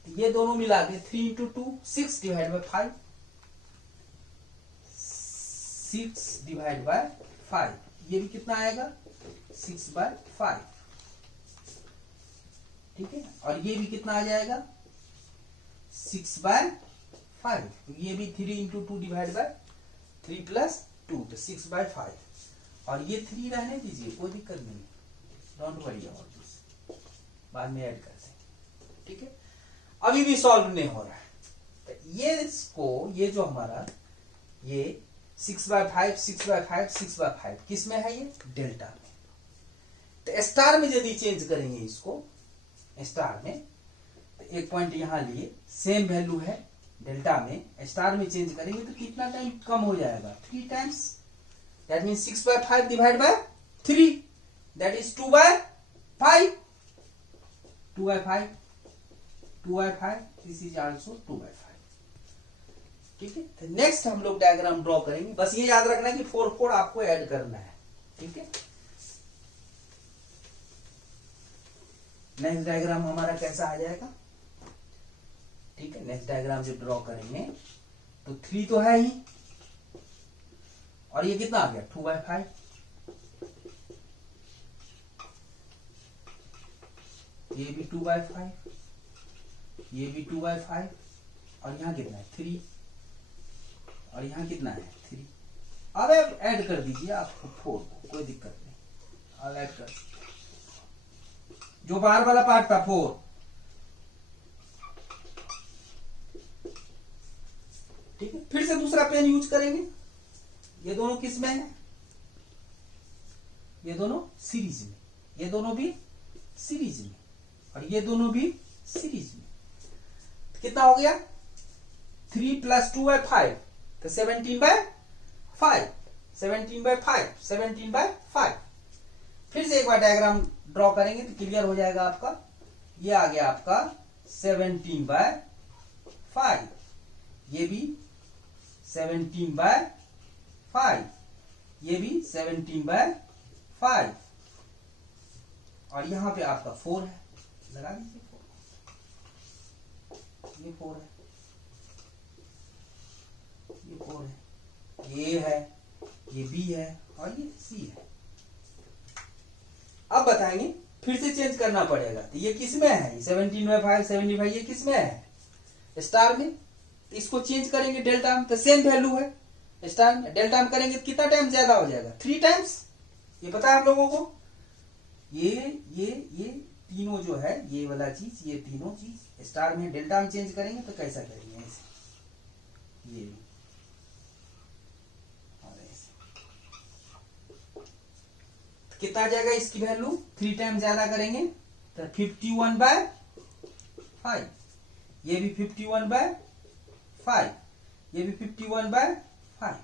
तो ये दोनों मिला के 3 × 2 6 / 5, 6 / 5, ये भी कितना आएगा 6/5। ठीक है, और ये भी कितना आ जाएगा 6/5, ये भी 3 × 2 / 3 + 2, तो 6/5। और ये 3 रहने दीजिए, कोई दिक्कत नहीं, डोंट वरी अबाउट दिस, बाद में ऐड करते हैं। ठीक है, अभी भी सॉल्व नहीं हो रहा है, तो ये इसको, ये जो हमारा ये 6/5 6/5 6/5 किस में है, ये डेल्टा में। तो स्टार में यदि चेंज करेंगे इसको स्टार में, तो एक पॉइंट यहां लिए, सेम वैल्यू है डेल्टा में, स्टार में चेंज करेंगे तो कितना टाइम कम हो जाएगा, 3 times. That mean 6/5 / 3, that is 2/5, 2/5, 2/5, this is also 2/5। ठीक है, तो नेक्स्ट हम लोग डायग्राम ड्रॉ करेंगे। बस ये याद रखना कि 4 4 आपको ऐड करना है। ठीक है, नेक्स्ट डायग्राम हमारा कैसा आ जाएगा। ठीक है, नेक्स्ट डायग्राम जो ड्रॉ करेंगे तो 3 तो है ही, और ये कितना आ गया 2/5, ये भी 2/5, ये भी 2/5, और यहाँ कितना है 3, और यहाँ कितना है 3। अब ऐड कर दीजिए आप 4 को, कोई दिक्कत नहीं, अब ऐड कर, जो बाहर वाला पार्ट था 4। ठीक है, फिर से दूसरा पेन यूज करेंगे। ये दोनों किस में है, ये दोनों सीरीज में, ये दोनों भी सीरीज में, और ये दोनों भी सीरीज में। कितना हो गया 3 + 2/5, तो 17/5, 17/5, 17/5। फिर से एक बार डायग्राम ड्रॉ करेंगे तो क्लियर हो जाएगा आपका। ये आ गया आपका 17/5, ये भी 17/5, ये भी 17/5, और यहां पे आपका 4 है, लगा दीजिए 4, ये 4 है, ये 4 है, ये है, ये B है, और ये C है। अब बताएंगे, फिर से चेंज करना पड़ेगा, तो ये किस में है 17/5 75, ये किस में है स्टार में, तो इसको चेंज करेंगे डेल्टा में, तो सेम वैल्यू है स्टार में, डेल्टा में करेंगे तो कितना टाइम ज्यादा हो जाएगा 3 टाइम्स। ये पता है आप लोगों को, ये तीनों जो है, ये वाला चीज, ये तीनों चीज स्टार में डेल्टा में चेंज करेंगे तो कैसा करेंगे, ऐसे, ये और ऐसे, तो कितना आ जाएगा इसकी वैल्यू, 3 टाइम ज्यादा करेंगे तो 51/5, ये भी 51/5, ये भी 51/5।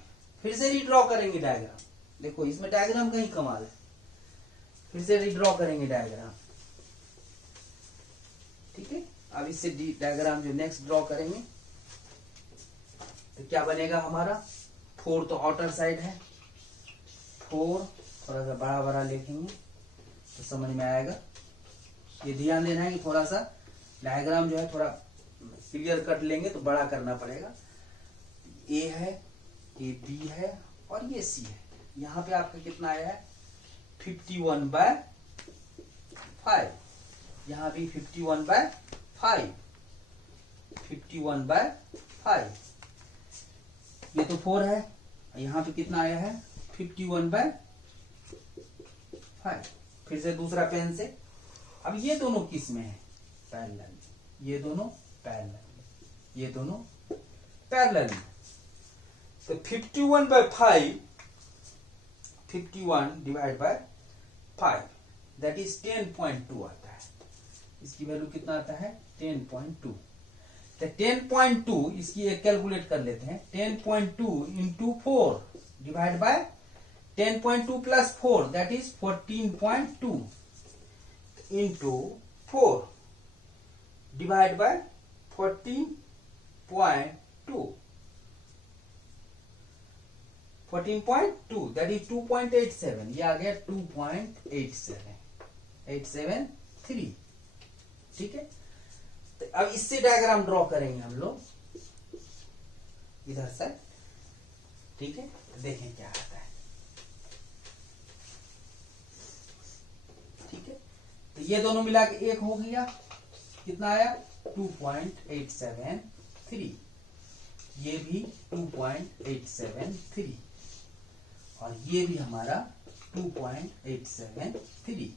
फिर से रीड्रॉ करेंगे डायग्राम, देखो इसमें डायग्राम कहीं कमाल है। फिर से रीड्रॉ करेंगे डायग्राम। ठीक है, अब इससे डायग्राम जो नेक्स्ट ड्रॉ करेंगे तो क्या बनेगा हमारा, 4 तो आउटर साइड है, 4 थोड़ा सा बड़ा बड़ा लिखेंगे तो समझ में आएगा। ये ध्यान देना है कि थोड़ा सा डायग्राम जो है थोड़ा क्लियर कट लेंगे तो बड़ा करना पड़ेगा। ए है, ये बी है और ये सी है। यहाँ पे आपका कितना आया है 51/5। यहाँ भी 51/5, 51/5। ये तो 4 है, यहाँ पे कितना आया है 51/5। फिर से दूसरा पेन से। अब ये दोनों किस में है पैरेलल, ये दोनों पैरेलल, ये दोनों पैरेलल में। तो 51/5, 51 डिवाइड बाय 5 दैट इज 10.2 आता है। इसकी वैल्यू कितना आता है 10.2। तो 10.2 इसकी एक कैलकुलेट कर लेते हैं। 10.2 into 4 divide by 10.2 plus 4 that is 14.2 into 4 divide by 14.2, 14.2 that is 2.87। ये आ गया 2.87, ठीक है। तो अब इससे डायग्राम ड्रॉ करेंगे हम लोग इधर से, ठीक है। देखें क्या आता है, ठीक है। तो ये दोनों मिला के एक हो गया, कितना आया 2.873। ये भी 2.873 और ये भी हमारा 2.873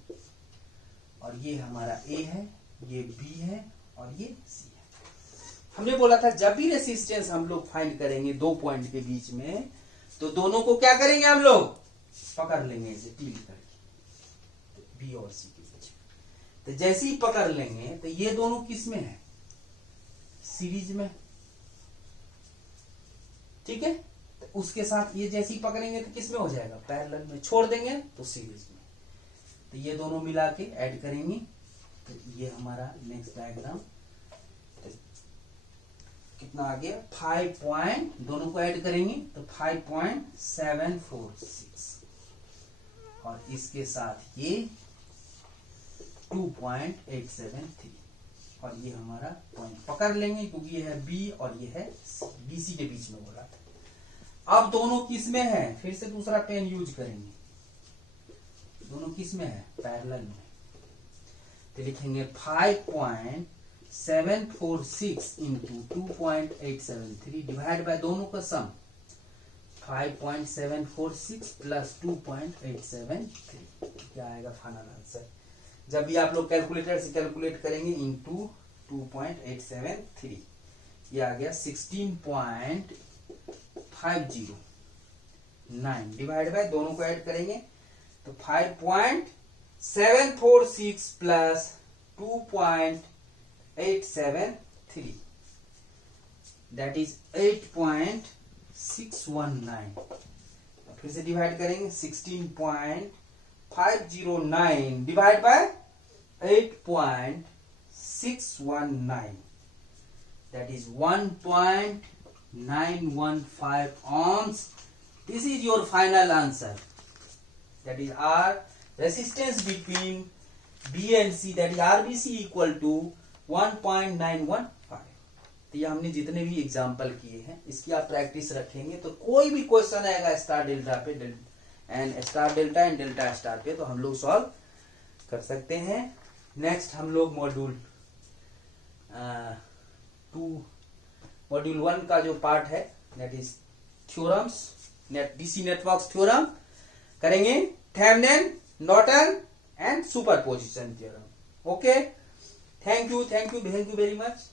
और ये हमारा ए है, ये बी है और ये सी है। हमने बोला था जब भी रेसिस्टेंस हम लोग फाइंड करेंगे दो पॉइंट के बीच में तो दोनों को क्या करेंगे हम लोग पकड़ लेंगे इसे टील करके, बी और सी के बीच में। तो जैसे ही पकड़ लेंगे तो ये दोनों किस में है सीरीज में, ठीक है। तो उसके साथ ये जैसे ही पकड़ेंगे तो किस में हो जाएगा पैरेलल में, छोड़ देंगे तो सीरीज में। तो ये दोनों मिला के ऐड करेंगे तो ये हमारा नेक्स्ट डायग्राम तो कितना आ गया 5 दोनों को ऐड करेंगे तो 5.746 और इसके साथ ये 2.873 और ये हमारा पॉइंट पकड़ लेंगे क्योंकि ये है बी और ये है बी सी के बीच में बोला था। अब दोनों किस में है, फिर से दूसरा पेन यूज करेंगे, दोनों किस में है पैरेलल में। तो लिखेंगे 5.746 इंटू 2.873 डिवाइड बाय दोनों का सम 5.746 प्लस 2.873 क्या आएगा फाइनल आंसर। जब भी आप लोग कैलकुलेटर से कैलकुलेट करेंगे इंटू 2.873 ये आ गया 16.509 डिवाइड बाय दोनों को ऐड करेंगे तो 5.746 प्लस 2.873 दैट इज 8.619। फिर से डिवाइड करेंगे 16.509 divide by 8.619 that is 1.915 ohms. This is your final answer. That is our resistance between B and C, that is RBC equal to 1.915. तो ये हमने जितने भी एग्जाम्पल किए हैं इसकी आप प्रैक्टिस रखेंगे तो कोई भी क्वेश्चन आएगा स्टार डेल्टा पे and star delta and delta star पे तो हम लोग सॉल्व कर सकते हैं। नेक्स्ट हम लोग मॉड्यूल 1 का जो पार्ट है that is theorems, DC networks theorem करेंगे, Thevenin, Norton and superposition theorem. Okay, thank you very much.